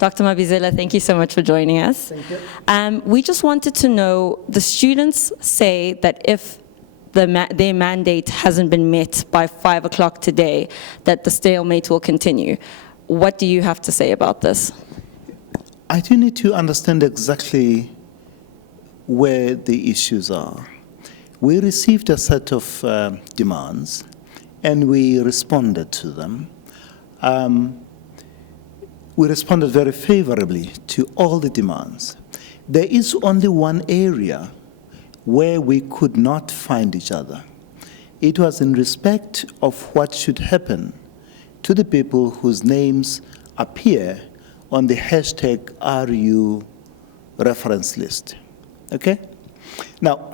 Dr. Mabizela, thank you so much for joining us. Thank you. We just wanted to know, the students say that if their mandate hasn't been met by 5 o'clock today, that the stalemate will continue. What do you have to say about this? I do need to understand exactly where the issues are. We received a set of demands, and we responded to them. We responded very favorably to all the demands. There is only one area where we could not find each other. It was in respect of what should happen to the people whose names appear on the hashtag RU reference list. Okay? Now,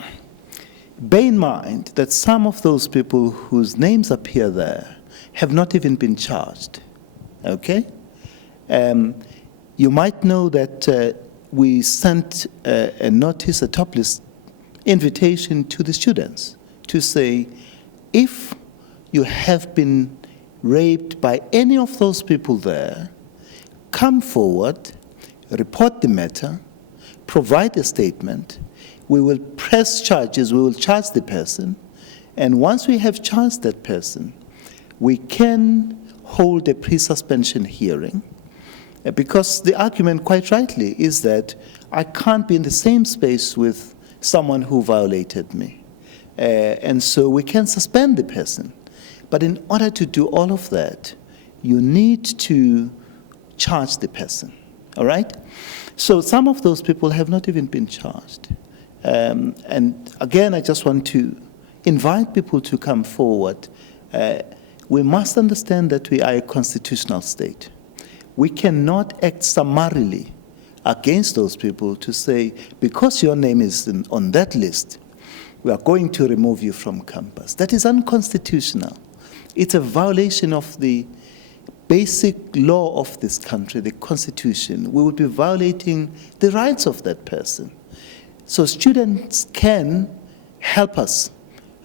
bear in mind that some of those people whose names appear there have not even been charged. Okay? You might know that we sent a notice, a top list invitation to the students to say, if you have been raped by any of those people there, come forward, report the matter, provide a statement. We will press charges, we will charge the person, and once we have charged that person, we can hold a pre-suspension hearing, because the argument, quite rightly, is that I can't be in the same space with someone who violated me. And so we can suspend the person. But in order to do all of that, you need to charge the person, all right? So some of those people have not even been charged. And again, I just want to invite people to come forward. We must understand that we are a constitutional state. We cannot act summarily against those people to say, because your name is on that list, we are going to remove you from campus. That is unconstitutional. It's a violation of the basic law of this country, the Constitution. We would be violating the rights of that person. So students can help us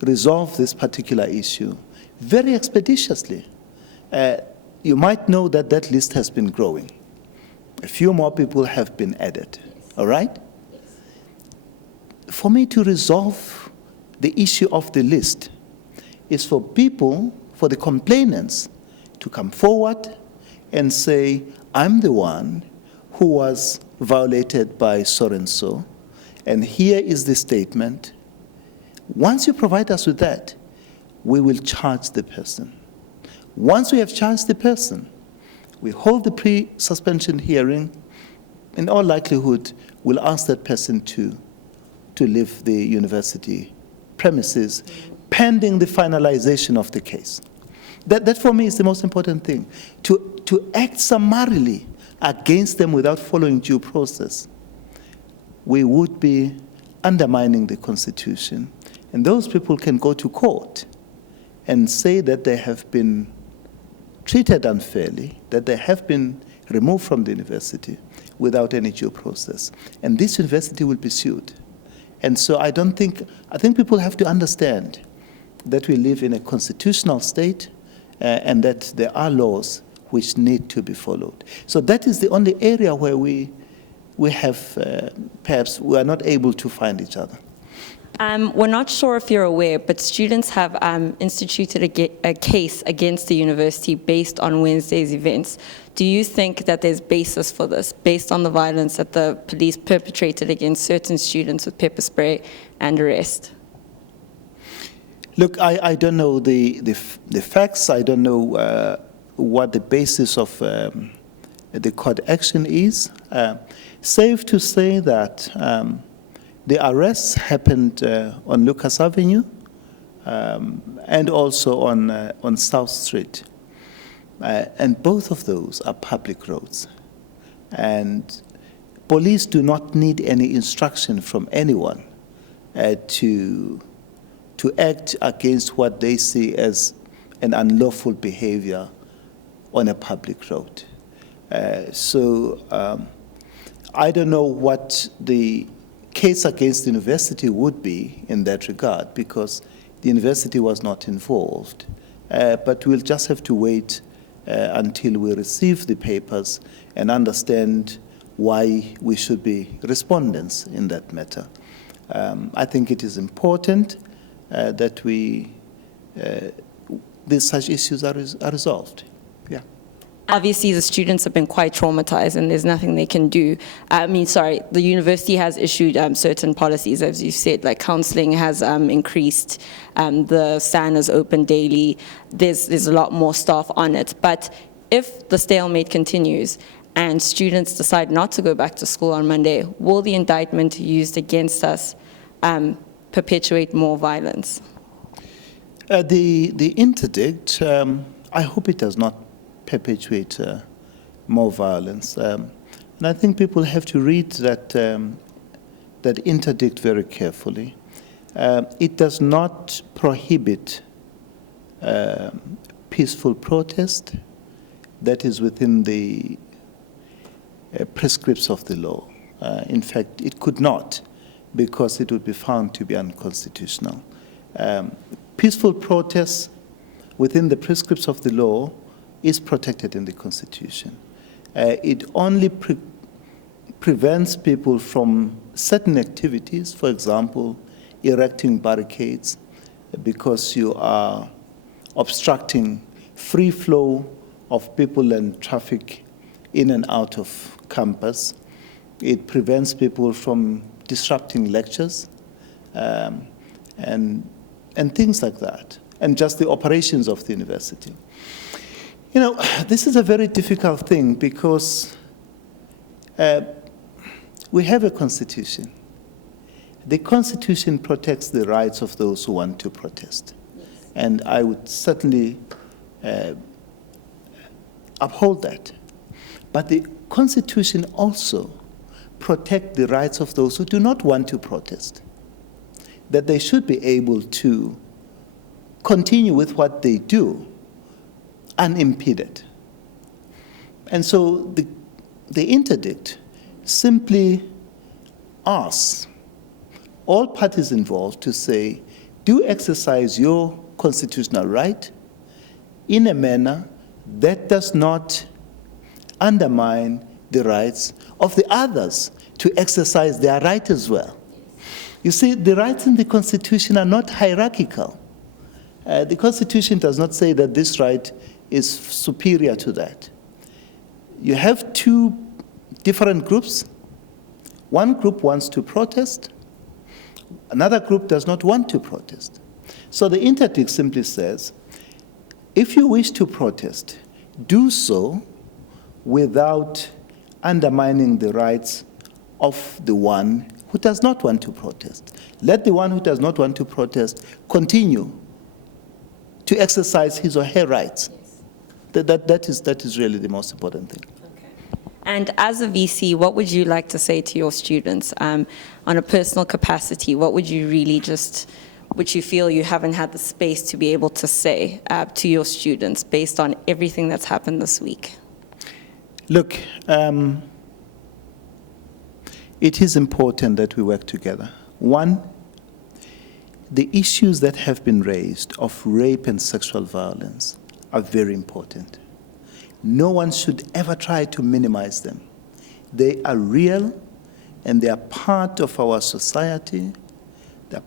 resolve this particular issue very expeditiously. You might know that that list has been growing. A few more people have been added, all right? For me to resolve the issue of the list is for people, for the complainants, to come forward and say, I'm the one who was violated by so-and-so, and here is the statement. Once you provide us with that, we will charge the person. Once we have charged the person, we hold the pre-suspension hearing. In all likelihood, we'll ask that person to leave the university premises pending the finalization of the case. That for me is the most important thing. To act summarily against them without following due process, we would be undermining the Constitution. And those people can go to court and say that they have been treated unfairly, that they have been removed from the university without any due process. And this university will be sued. And so I think people have to understand that we live in a constitutional state and that there are laws which need to be followed. So that is the only area where we have, perhaps we are not able to find each other. We're not sure if you're aware, but students have instituted a case against the university based on Wednesday's events. Do you think that there's basis for this, based on the violence that the police perpetrated against certain students with pepper spray and arrest? Look, I don't know the facts. I don't know what the basis of the court action is. Safe to say that the arrests happened on Lucas Avenue and also on South Street. And both of those are public roads. And police do not need any instruction from anyone to act against what they see as an unlawful behavior on a public road. So I don't know what the case against the university would be in that regard, because the university was not involved. But we'll just have to wait until we receive the papers and understand why we should be respondents in that matter. I think it is important that such issues are resolved. Yeah. Obviously, the students have been quite traumatized and there's nothing they can do. The university has issued certain policies, as you said, like counseling has increased, the SAN is open daily, there's a lot more staff on it. But if the stalemate continues and students decide not to go back to school on Monday, will the indictment used against us perpetuate more violence? The interdict, I hope it does not perpetuate more violence. And I think people have to read that interdict very carefully. It does not prohibit peaceful protest that is within the prescripts of the law. In fact, it could not, because it would be found to be unconstitutional. Peaceful protest within the prescripts of the law is protected in the Constitution. It only prevents people from certain activities, for example, erecting barricades, because you are obstructing free flow of people and traffic in and out of campus. It prevents people from disrupting lectures and things like that, and just the operations of the university. You know, this is a very difficult thing because we have a constitution. The constitution protects the rights of those who want to protest. Yes. And I would certainly uphold that. But the constitution also protects the rights of those who do not want to protest. That they should be able to continue with what they do unimpeded. And so the interdict simply asks all parties involved to say, do exercise your constitutional right in a manner that does not undermine the rights of the others to exercise their right as well. You see, the rights in the Constitution are not hierarchical. The Constitution does not say that this right is superior to that. You have two different groups. One group wants to protest. Another group does not want to protest. So the interdict simply says, if you wish to protest, do so without undermining the rights of the one who does not want to protest. Let the one who does not want to protest continue to exercise his or her rights. Yes. That is really the most important thing. Okay. And as a VC, what would you like to say to your students on a personal capacity? What would you really which you feel you haven't had the space to be able to say to your students based on everything that's happened this week? Look, it is important that we work together. One, the issues that have been raised of rape and sexual violence are very important. No one should ever try to minimize them. They are real, and they are part of our society. They're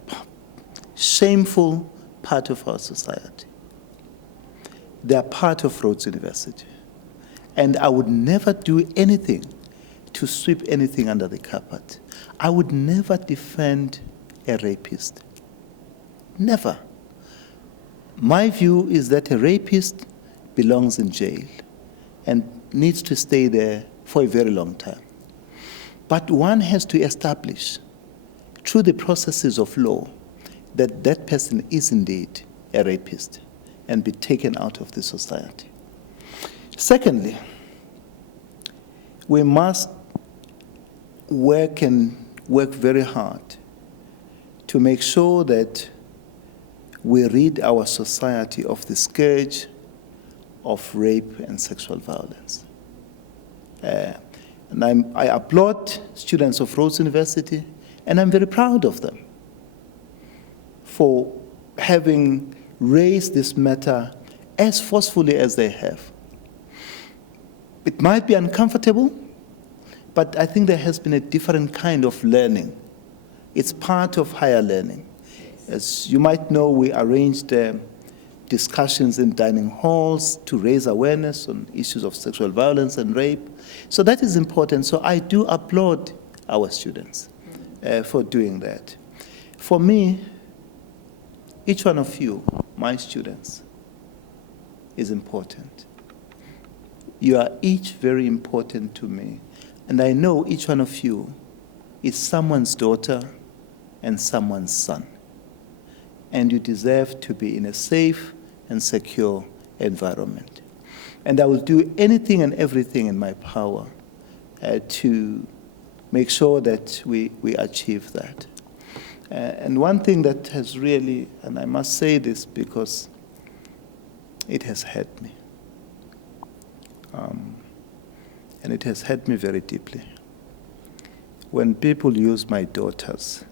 shameful part of our society. They are part of Rhodes University. And I would never do anything to sweep anything under the carpet. I would never defend a rapist. Never. My view is that a rapist belongs in jail and needs to stay there for a very long time. But one has to establish, through the processes of law, that that person is indeed a rapist and be taken out of the society. Secondly, we must work very hard to make sure that we rid our society of the scourge of rape and sexual violence. And I applaud students of Rhodes University, and I'm very proud of them for having raised this matter as forcefully as they have. It might be uncomfortable, but I think there has been a different kind of learning. It's part of higher learning. As you might know, we arranged discussions in dining halls to raise awareness on issues of sexual violence and rape. So that is important. So I do applaud our students for doing that. For me, each one of you, my students, is important. You are each very important to me. And I know each one of you is someone's daughter and someone's son. And you deserve to be in a safe and secure environment. And I will do anything and everything in my power to make sure that we achieve that. And one thing that has really, and I must say this because it has hurt me, and it has hurt me very deeply, when people use my daughters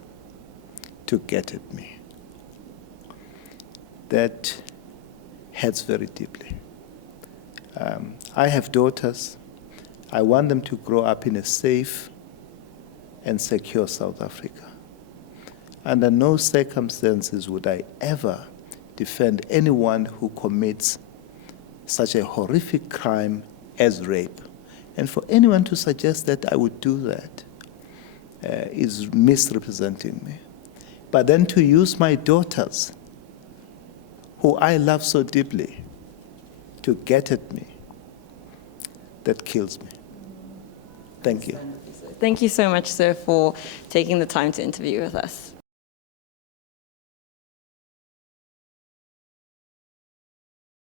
to get at me. That hurts very deeply. I have daughters. I want them to grow up in a safe and secure South Africa. Under no circumstances would I ever defend anyone who commits such a horrific crime as rape. And for anyone to suggest that I would do that is misrepresenting me. But then to use my daughters, who I love so deeply, to get at me, that kills me. Thank you. Thank you so much, sir, for taking the time to interview with us.